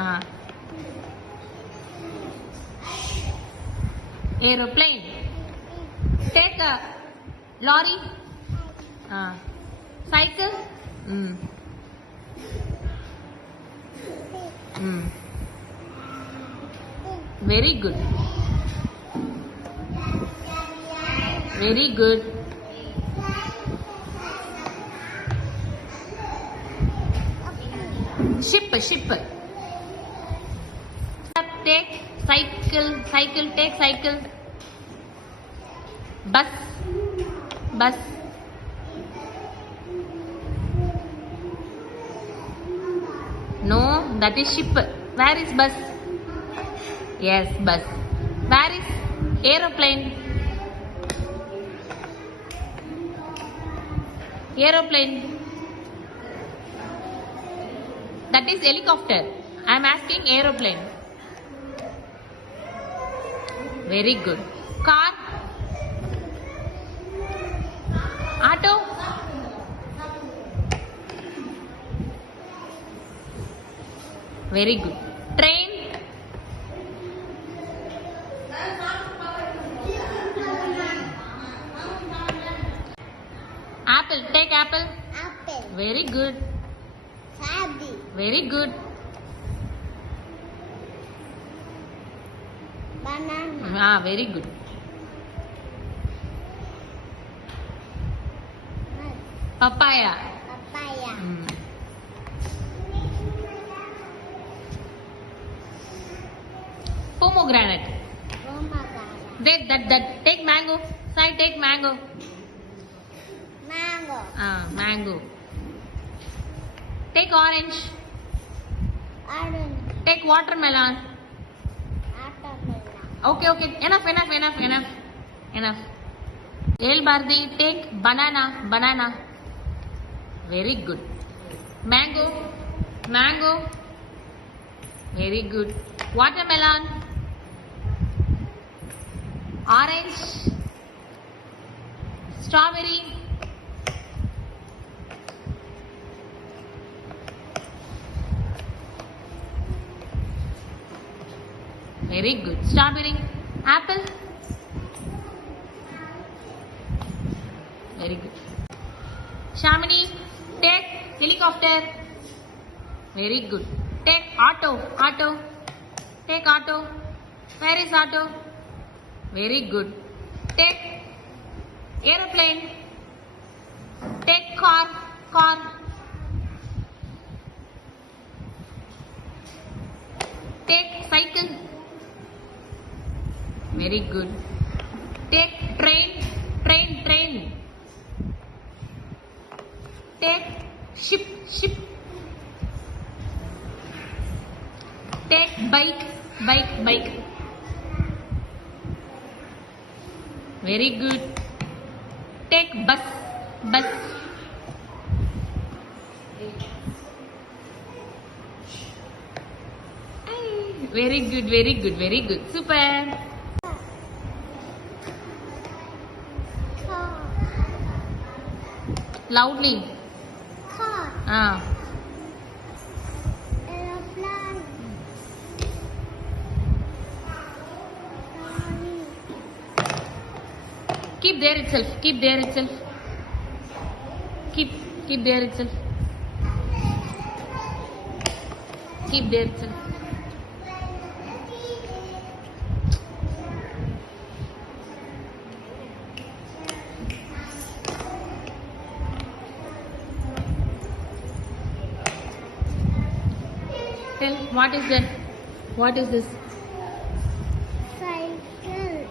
Ah. Aeroplane. Take a lorry. Ah. Cycle. Very good. Very good. Ship. Take cycle. Take cycle. Bus. No, that is ship. Where is bus? Yes, bus. Where is aeroplane? That is helicopter. I am asking aeroplane. Very good. Car. Auto. Very good. Train. Apple. Take apple. Very good. Very good. Banana. Very good. Papaya. Pomegranate. That. Take mango. Sai, take mango. Mango. Take orange. Take watermelon. Okay. Enough. El Bhardi, take banana. Very good. Mango. Very good. Watermelon. Orange. Strawberry. Very good. Strawberry. Apple. Very good. Shamini, take helicopter. Very good. Take auto. Take auto. Where is auto? Very good. Take aeroplane. Take car. Take cycle. Very good. Take train. Take ship. Take bike. Very good. Take bus. Very good. Super. Loudly. Car. Aeroplane. Keep there itself. Keep there itself. Tell, what is that? What is this? Cycle.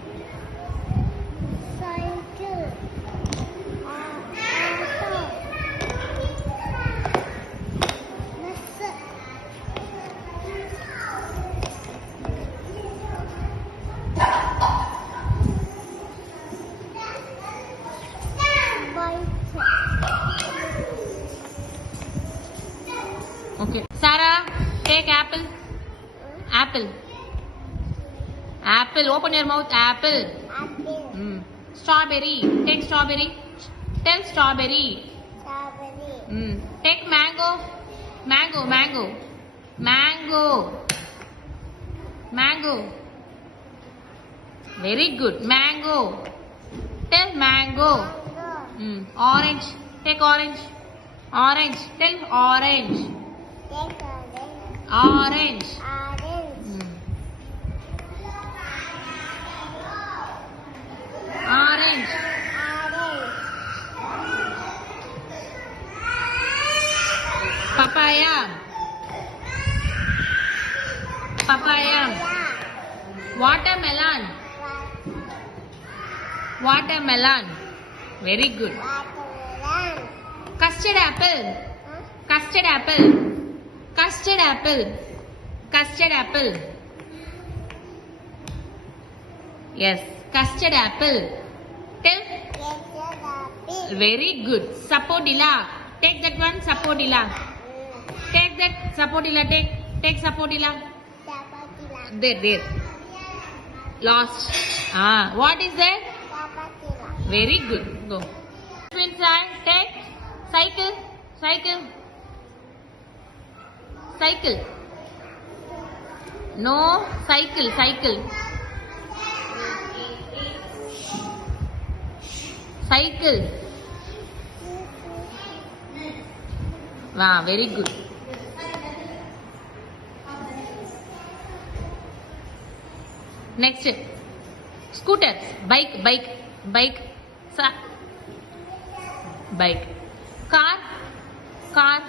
Okay. Sarah, take apple. Apple. Open your mouth. Apple. Strawberry. Take strawberry. Tell strawberry. Take mango. Mango. Mango. Very good. Mango. Tell mango. Orange. Take orange. Orange. Tell orange. Orange. Orange. Papaya. Papaya. Watermelon. Watermelon. Very good. Custard apple. Custard apple. Custard apple. Custard apple. Yes, custard apple. Tell. Very good. Sapodilla. Take that one, sapodilla. Take that sapodilla. Take sapodilla. There. Lost. What is that? Very good. Go. Inside. Take. Cycle. Cycle. Cycle. No. Cycle. Cycle. Cycle. Wow, very good. Next. Scooter. Bike. Bike. Bike. Car.